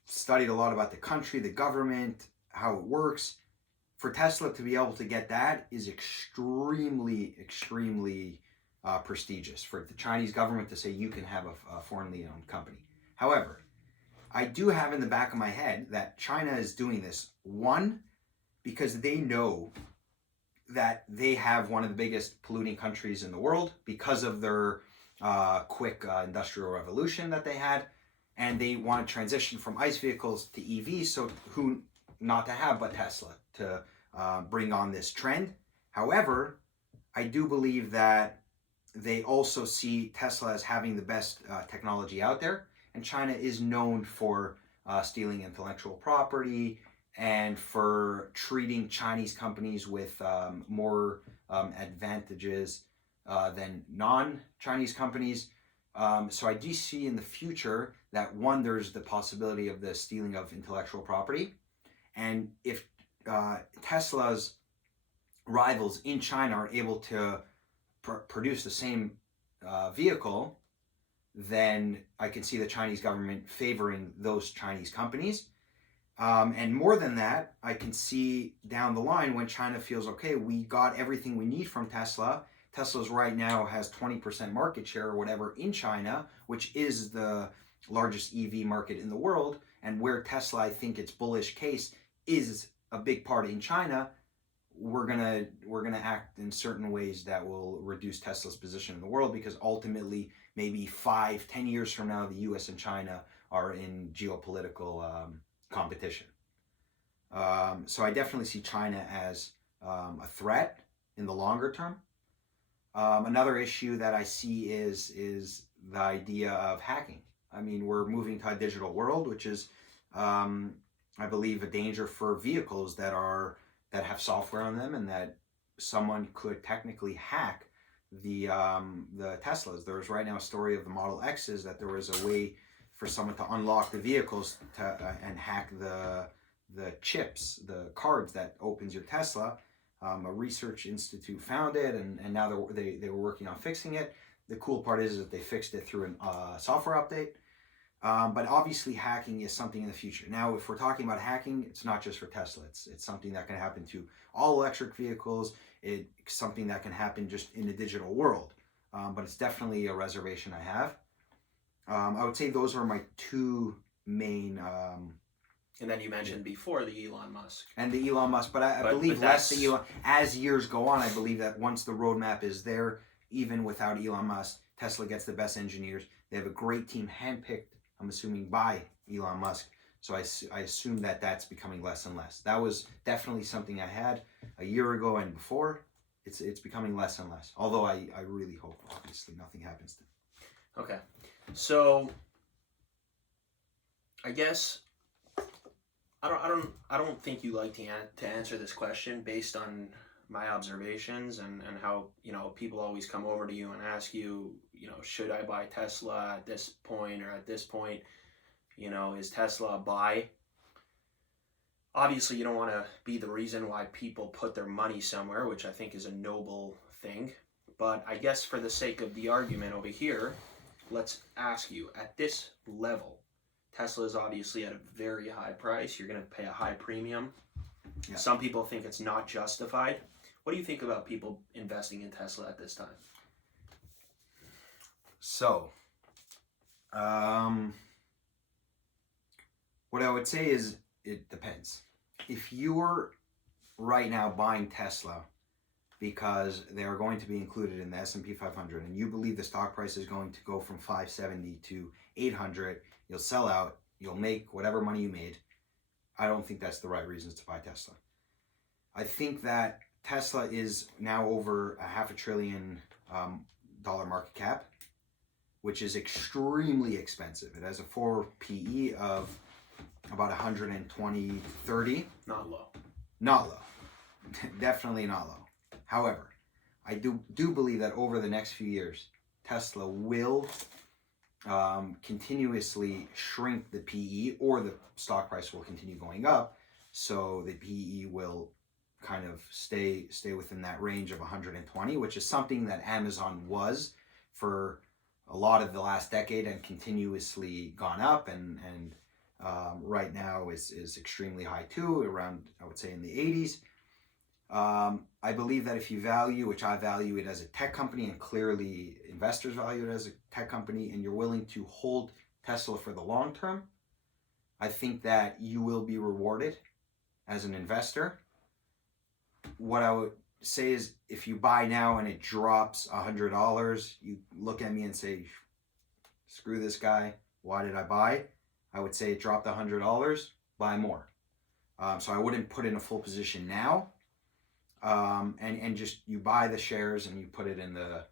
studied a lot about the country, the government, how it works. For Tesla to be able to get that is extremely, extremely prestigious. For the Chinese government to say you can have a foreignly owned company. However, I do have in the back of my head that China is doing this, one, because they know that they have one of the biggest polluting countries in the world because of their quick industrial revolution that they had, and they want to transition from ICE vehicles to EVs, so who not to have but Tesla to bring on this trend. However, I do believe that they also see Tesla as having the best technology out there, and China is known for stealing intellectual property and for treating Chinese companies with more advantages than non-Chinese companies. So I do see in the future that, one, there's the possibility of the stealing of intellectual property. And if Tesla's rivals in China are able to produce the same vehicle, then I can see the Chinese government favoring those Chinese companies. And more than that, I can see down the line when China feels, okay, we got everything we need from Tesla. Tesla's right now has 20% market share or whatever in China, which is the largest EV market in the world. And where Tesla, I think its bullish case is a big part in China, we're gonna act in certain ways that will reduce Tesla's position in the world, because ultimately, maybe 5-10 years from now, the US and China are in geopolitical competition. So I definitely see China as a threat in the longer term. Another issue that I see is the idea of hacking. I mean, we're moving to a digital world, which is, I believe, a danger for vehicles that have software on them, and that someone could technically hack the Teslas. There's right now a story of the Model X's that there was a way for someone to unlock the vehicles and hack the chips, the cards that opens your Tesla. A research institute found it, and now they were working on fixing it. The cool part is that they fixed it through a software update. But obviously hacking is something in the future. Now, if we're talking about hacking, it's not just for Tesla. It's something that can happen to all electric vehicles. It's something that can happen just in the digital world. But it's definitely a reservation I have. I would say those are my two main... and then you mentioned before the Elon Musk. And the Elon Musk, but I believe less the Elon... As years go on, I believe that once the roadmap is there, even without Elon Musk, Tesla gets the best engineers. They have a great team handpicked, I'm assuming, by Elon Musk. So I assume that that's becoming less and less. That was definitely something I had a year ago and before. It's becoming less and less. Although I really hope, obviously, nothing happens to it. Okay. So I guess I don't think you like to answer this question based on my observations and how, people always come over to you and ask you, should I buy Tesla at this point or at this point? Is Tesla a buy? Obviously, you don't want to be the reason why people put their money somewhere, which I think is a noble thing. But I guess for the sake of the argument over here, let's ask you, at this level, Tesla is obviously at a very high price. You're going to pay a high premium. Yeah. Some people think it's not justified. What do you think about people investing in Tesla at this time? So, what I would say is it depends. If you're right now buying Tesla because they are going to be included in the S&P 500 and you believe the stock price is going to go from 570 to 800, you'll sell out, you'll make whatever money you made. I don't think that's the right reasons to buy Tesla. I think that Tesla is now over $500 billion market cap, which is extremely expensive. It has a 4 PE of about 120, 30. Not low. Not low. Definitely not low. However, I do believe that over the next few years, Tesla will continuously shrink the PE, or the stock price will continue going up. So the PE will kind of stay within that range of 120, which is something that Amazon was for a lot of the last decade and continuously gone up, and right now is extremely high too, around, I would say, in the 80s. I believe that if you value, which I value it as a tech company, and clearly investors value it as a tech company, and you're willing to hold Tesla for the long term, I think that you will be rewarded as an investor. What I would say is, if you buy now and it drops $100, you look at me and say, screw this guy, why did I buy? I would say it dropped $100, buy more. So I wouldn't put in a full position now. And just, you buy the shares and you put it in the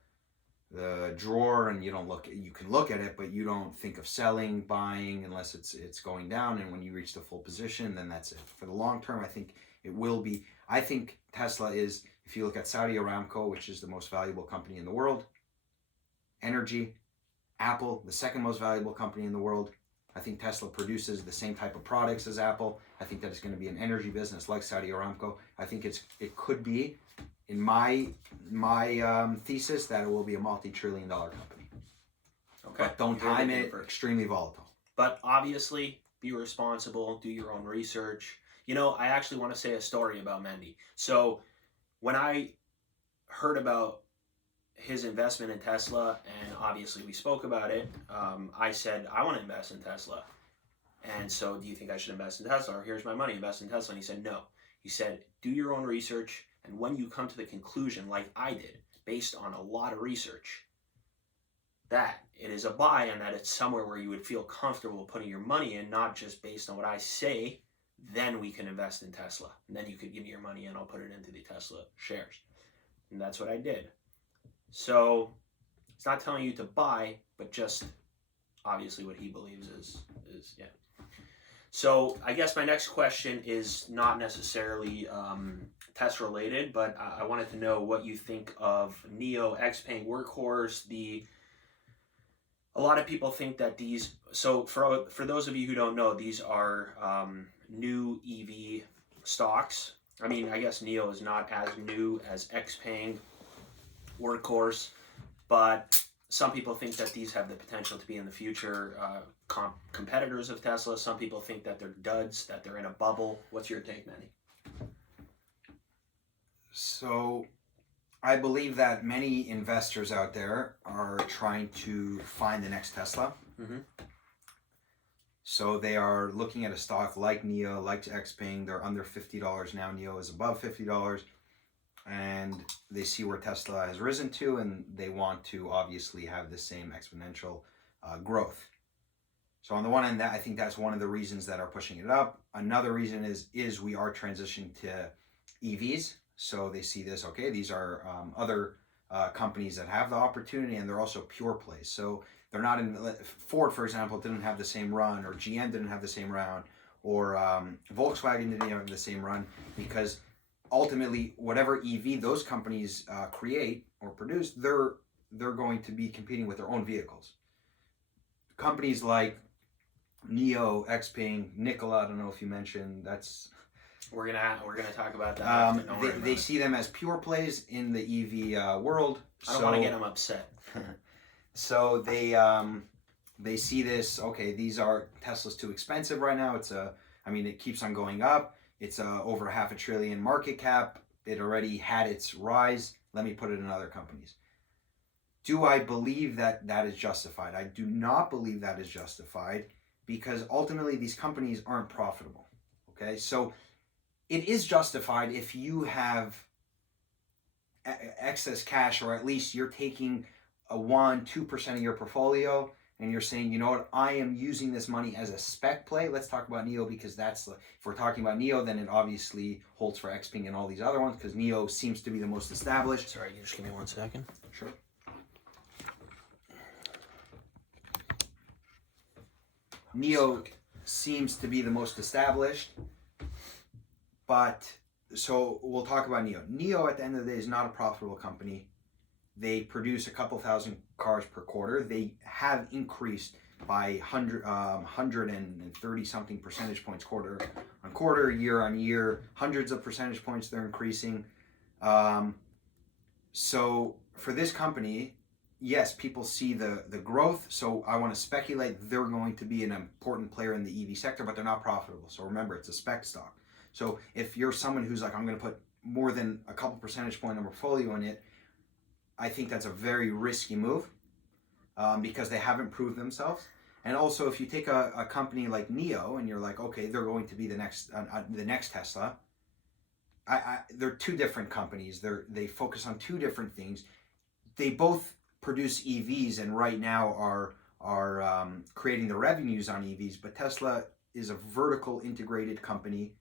drawer, and you don't look, you can look at it, but you don't think of selling, buying, unless it's going down. And when you reach the full position, then that's it. For the long term, I think it will be. I think Tesla is, if you look at Saudi Aramco, which is the most valuable company in the world, energy, Apple, the second most valuable company in the world. I think Tesla produces the same type of products as Apple. I think that it's going to be an energy business like Saudi Aramco. I think it could be, in my thesis, that it will be a multi-trillion-dollar company. Okay. But don't time it, extremely volatile. But obviously, be responsible, do your own research. You know, I actually want to say a story about Mendy. So when I heard about his investment in Tesla, and obviously we spoke about it, I said, I want to invest in Tesla. And so, do you think I should invest in Tesla? Or here's my money, invest in Tesla. And he said, no. He said, do your own research. And when you come to the conclusion, like I did, based on a lot of research, that it is a buy and that it's somewhere where you would feel comfortable putting your money in, not just based on what I say, then we can invest in Tesla. And then you could give me your money and I'll put it into the Tesla shares. And that's what I did. So it's not telling you to buy, but just obviously what he believes is yeah. So I guess my next question is not necessarily test related, but I wanted to know what you think of NIO, XPeng, Workhorse. A lot of people think that these, so for those of you who don't know, these are new EV stocks. I mean, I guess NIO is not as new as XPeng, Workhorse, but some people think that these have the potential to be in the future competitors of Tesla. Some people think that they're duds, that they're in a bubble. What's your take, Manny? So I believe that many investors out there are trying to find the next Tesla. Mm-hmm. So they are looking at a stock like NIO, like XPeng. They're under $50 now. NIO is above $50. And they see where Tesla has risen to, and they want to obviously have the same exponential growth. So on the one hand, I think that's one of the reasons that are pushing it up. Another reason is we are transitioning to EVs. So they see this, okay, these are other companies that have the opportunity, and they're also pure plays. So they're not in, Ford, for example, didn't have the same run, or GM didn't have the same run, or Volkswagen didn't have the same run, because ultimately, whatever EV those companies create or produce, they're going to be competing with their own vehicles. Companies like NIO, XPeng, Nikola, I don't know if you mentioned, that's... We're gonna talk about that. They see them as pure plays in the EV world. I don't want to get them upset. So they see this, okay, these are, Tesla's too expensive right now. It keeps on going up. It's over $500 billion market cap. It already had its rise. Let me put it in other companies. Do I believe that that is justified? I do not believe that is justified, because ultimately these companies aren't profitable. Okay, so it is justified if you have excess cash, or at least you're taking a 1-2% of your portfolio, and you're saying, you know what, I am using this money as a spec play. Let's talk about NIO, because if we're talking about NIO, then it obviously holds for XPeng and all these other ones, because NIO seems to be the most established. Sorry, can you just give me 1 second? Sure. NIO seems to be the most established, but so we'll talk about NIO. NIO at the end of the day is not a profitable company. They produce a couple thousand cars per quarter. They have increased by 130 something percentage points quarter on quarter, year on year, hundreds of percentage points they're increasing. So for this company, yes, people see the growth. So I want to speculate they're going to be an important player in the EV sector, but they're not profitable. So remember, it's a spec stock. So if you're someone who's like, I'm going to put more than a couple percentage point in a portfolio in it, I think that's a very risky move because they haven't proved themselves. And also, if you take a company like NIO and you're like, okay, they're going to be the next Tesla. They're two different companies. They focus on two different things. They both produce EVs and right now are creating the revenues on EVs. But Tesla is a vertical integrated company.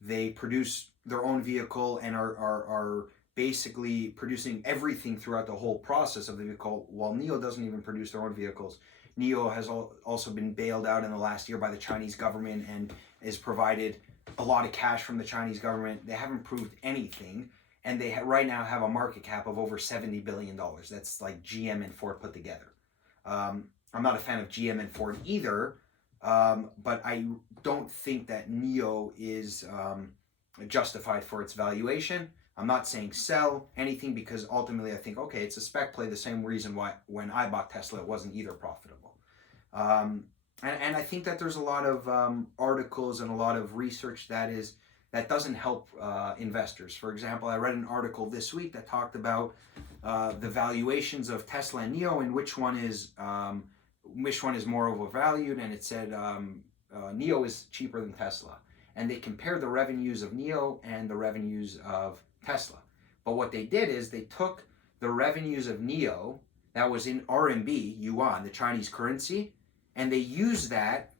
They produce their own vehicle and are basically producing everything throughout the whole process of the vehicle, while NIO doesn't even produce their own vehicles. NIO has also been bailed out in the last year by the Chinese government and is provided a lot of cash from the Chinese government. They haven't proved anything, and they right now have a market cap of over $70 billion. That's like GM and Ford put together. I'm not a fan of GM and Ford either, but I don't think that NIO is justified for its valuation. I'm not saying sell anything because ultimately I think, okay, it's a spec play, the same reason why when I bought Tesla it wasn't either profitable. And I think that there's a lot of articles and a lot of research that doesn't help investors. For example, I read an article this week that talked about the valuations of Tesla and NIO and which one is more overvalued, and it said NIO is cheaper than Tesla. And they compared the revenues of NIO and the revenues of Tesla. But what they did is they took the revenues of NIO that was in RMB, yuan, the Chinese currency, and they used that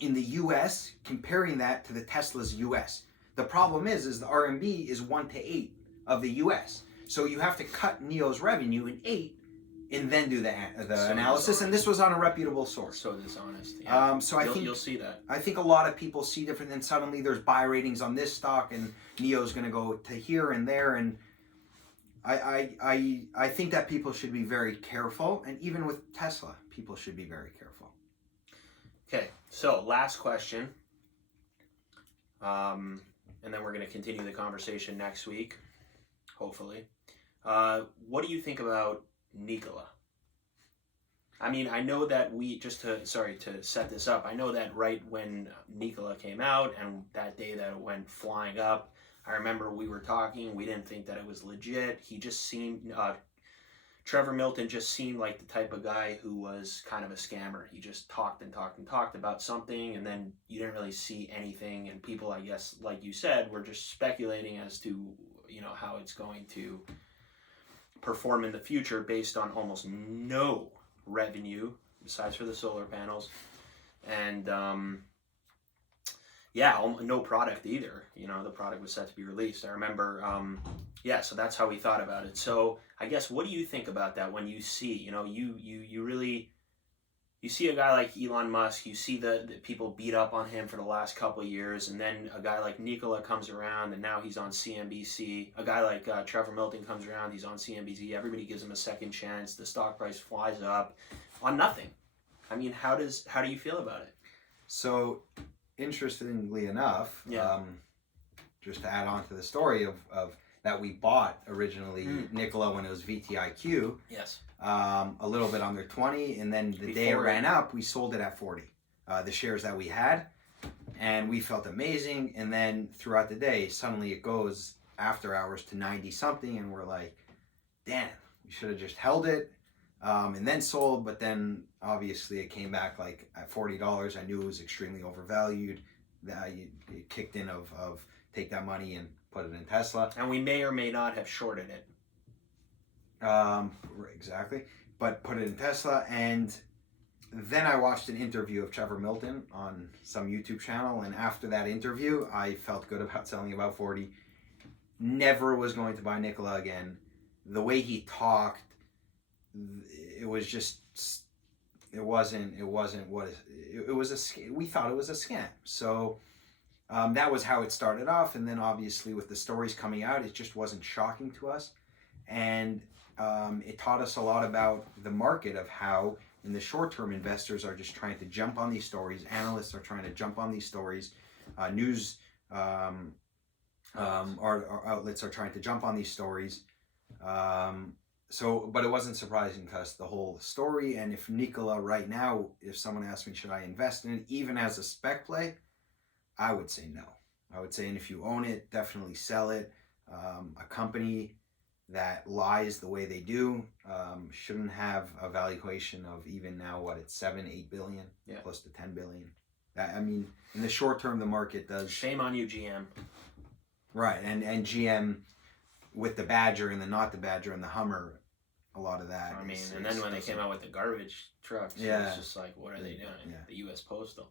in the US, comparing that to the Tesla's US. The problem is the RMB is 1 to 8 of the US. So you have to cut NIO's revenue in 8 and then do the analysis. And this was on a reputable source. So dishonest. Yeah. So I think you'll see that. I think a lot of people see different, and suddenly there's buy ratings on this stock, and NIO's going to go to here and there, and I think that people should be very careful, and even with Tesla, people should be very careful. Okay, so last question, and then we're going to continue the conversation next week, hopefully. What do you think about Nikola? I mean, I know that to set this up, I know that right when Nikola came out and that day that it went flying up, I remember we were talking, we didn't think that it was legit. He just seemed, Trevor Milton just seemed like the type of guy who was kind of a scammer. He just talked and talked and talked about something, and then you didn't really see anything, and people, I guess, like you said, were just speculating as to, how it's going to perform in the future based on almost no revenue besides for the solar panels, and no product either. The product was set to be released. I remember, so that's how we thought about it. So I guess, what do you think about that when you see, you see a guy like Elon Musk, you see the people beat up on him for the last couple of years, and then a guy like Nikola comes around, and now he's on CNBC. A guy like Trevor Milton comes around, he's on CNBC. Everybody gives him a second chance. The stock price flies up on nothing. I mean, how do you feel about it? So, interestingly enough, just to add on to the story of that we bought originally Nikola when it was VTIQ. Yes. A little bit under 20, and then the day it ran up, we sold it at 40. The shares that we had, and we felt amazing. And then throughout the day, suddenly it goes after hours to 90 something, and we're like, damn, we should have just held it and then sold. But then obviously it came back like at $40. I knew it was extremely overvalued. It kicked in of take that money and put it in Tesla. And we may or may not have shorted it. Exactly, but put it in Tesla. And then I watched an interview of Trevor Milton on some YouTube channel, and after that interview I felt good about selling about 40. Never was going to buy Nikola again. The way he talked, it was just, it was we thought it was a scam. So that was how it started off, and then obviously with the stories coming out, it just wasn't shocking to us. And it taught us a lot about the market, of how in the short term investors are just trying to jump on these stories. Analysts are trying to jump on these stories news our outlets are trying to jump on these stories. But it wasn't surprising because the whole story, and if Nikola right now, if someone asked me, should I invest in it, even as a spec play, I would say no. I would say, and if you own it, definitely sell it. A company that lies the way they do shouldn't have a valuation of even now, what, it's 7-8 billion, close to 10 billion. I mean, in the short term, the market does. Shame on you, GM. Right, and GM with the Badger and the not the Badger and the Hummer, a lot of that. I mean, and then when they came out with the garbage trucks, it's just like, what are they doing? Yeah. The U.S. Postal.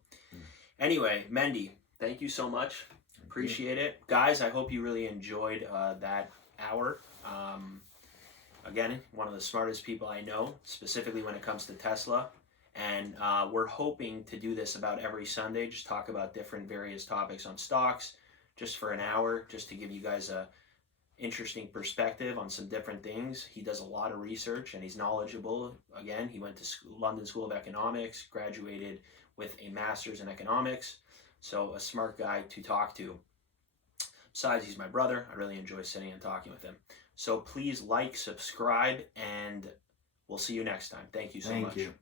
Anyway, Mendy, thank you so much. Appreciate it. Guys, I hope you really enjoyed that hour. Again, one of the smartest people I know, specifically when it comes to Tesla. And we're hoping to do this about every Sunday, just talk about different various topics on stocks, just for an hour, just to give you guys a interesting perspective on some different things. He does a lot of research and he's knowledgeable. Again, he went to London School of Economics, graduated with a master's in economics. So a smart guy to talk to. Besides, he's my brother. I really enjoy sitting and talking with him. So please like, subscribe, and we'll see you next time. Thank you so much. Thank you.